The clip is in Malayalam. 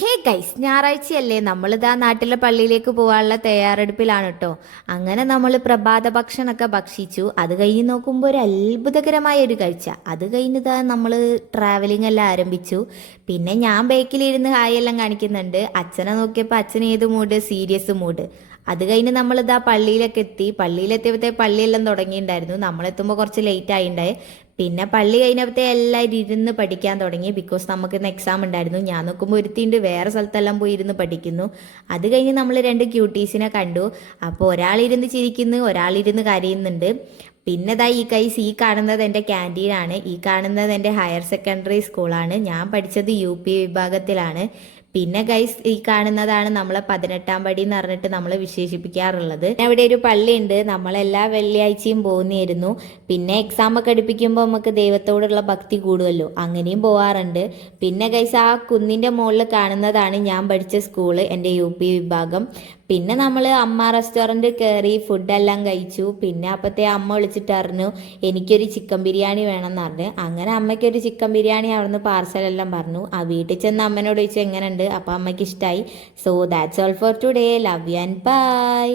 ഹേ ഗൈസ്, ഞായറാഴ്ചയല്ലേ, നമ്മളിതാ നാട്ടിലെ പള്ളിയിലേക്ക് പോകാനുള്ള തയ്യാറെടുപ്പിലാണ് കേട്ടോ. അങ്ങനെ നമ്മൾ പ്രഭാത ഭക്ഷണമൊക്കെ ഭക്ഷിച്ചു. അത് കഴിഞ്ഞ് നോക്കുമ്പോൾ ഒരു അത്ഭുതകരമായ ഒരു കാഴ്ച. അത് കഴിഞ്ഞിതാ നമ്മൾ ട്രാവലിംഗ് എല്ലാം ആരംഭിച്ചു. പിന്നെ ഞാൻ ബേക്കിലിരുന്ന് ഹായ് എല്ലാം കാണിക്കുന്നുണ്ട്. അച്ഛനെ നോക്കിയപ്പോൾ അച്ഛൻ ഏത് മൂഡ്, സീരിയസ് മൂഡ്. അത് കഴിഞ്ഞ് നമ്മളിതാ പള്ളിയിലൊക്കെ എത്തി. പള്ളിയിലെത്തിയപ്പോഴത്തെ പള്ളിയെല്ലാം തുടങ്ങിയിട്ടുണ്ടായിരുന്നു. നമ്മളെത്തുമ്പോൾ കുറച്ച് ലേറ്റ് ആയിണ്ടായി. പിന്നെ പള്ളി കഴിഞ്ഞപ്പോഴത്തെ എല്ലാവരും ഇരുന്ന് പഠിക്കാൻ തുടങ്ങി. ബിക്കോസ് നമുക്ക് ഇന്ന് എക്സാം ഉണ്ടായിരുന്നു. ഞാൻ നോക്കുമ്പോൾ ഒരുത്തിണ്ട് വേറെ സ്ഥലത്തെല്ലാം പോയി ഇരുന്ന് പഠിക്കുന്നു. അത് കഴിഞ്ഞ് നമ്മൾ രണ്ട് ക്യൂട്ടീസിനെ കണ്ടു. അപ്പോൾ ഒരാളിരുന്ന് ചിരിക്കുന്നു, ഒരാളിരുന്ന് കരയുന്നുണ്ട്. പിന്നെ ദാ ഈ കാണുന്നത് എൻ്റെ ക്യാൻറ്റീനാണ്. ഈ കാണുന്നത് എൻ്റെ ഹയർ സെക്കൻഡറി സ്കൂളാണ്. ഞാൻ പഠിച്ചത് UP വിഭാഗത്തിലാണ്. പിന്നെ ഗൈസ്, ഈ കാണുന്നതാണ് നമ്മളെ 18ാം പടി എന്ന് പറഞ്ഞിട്ട് നമ്മൾ വിശേഷിപ്പിക്കാറുള്ളത്. അവിടെ ഒരു പള്ളിയുണ്ട്. നമ്മളെല്ലാ വെള്ളിയാഴ്ചയും പോകുന്നതായിരുന്നു. പിന്നെ എക്സാം ഒക്കെ അടുപ്പിക്കുമ്പോൾ നമുക്ക് ദൈവത്തോടുള്ള ഭക്തി കൂടുമല്ലോ, അങ്ങനെയും പോവാറുണ്ട്. പിന്നെ ഗൈസ്, ആ കുന്നിൻ്റെ മുകളിൽ കാണുന്നതാണ് ഞാൻ പഠിച്ച സ്കൂള്, എൻ്റെ UP വിഭാഗം. പിന്നെ നമ്മൾ അമ്മ റെസ്റ്റോറൻറ്റ് കയറി ഫുഡെല്ലാം കഴിച്ചു. പിന്നെ അപ്പോഴത്തെ അമ്മ വിളിച്ചിട്ട് പറഞ്ഞു എനിക്കൊരു ചിക്കൻ ബിരിയാണി വേണമെന്ന് പറഞ്ഞു. അങ്ങനെ അമ്മയ്ക്കൊരു ചിക്കൻ ബിരിയാണി അവിടുന്ന് പാർസലെല്ലാം പറഞ്ഞു. ആ വീട്ടിൽ ചെന്ന് അമ്മനോട് ചോദിച്ചു എങ്ങനെയുണ്ട്. അപ്പോൾ അമ്മയ്ക്ക് ഇഷ്ടമായി. So that's all for today. Love you and by.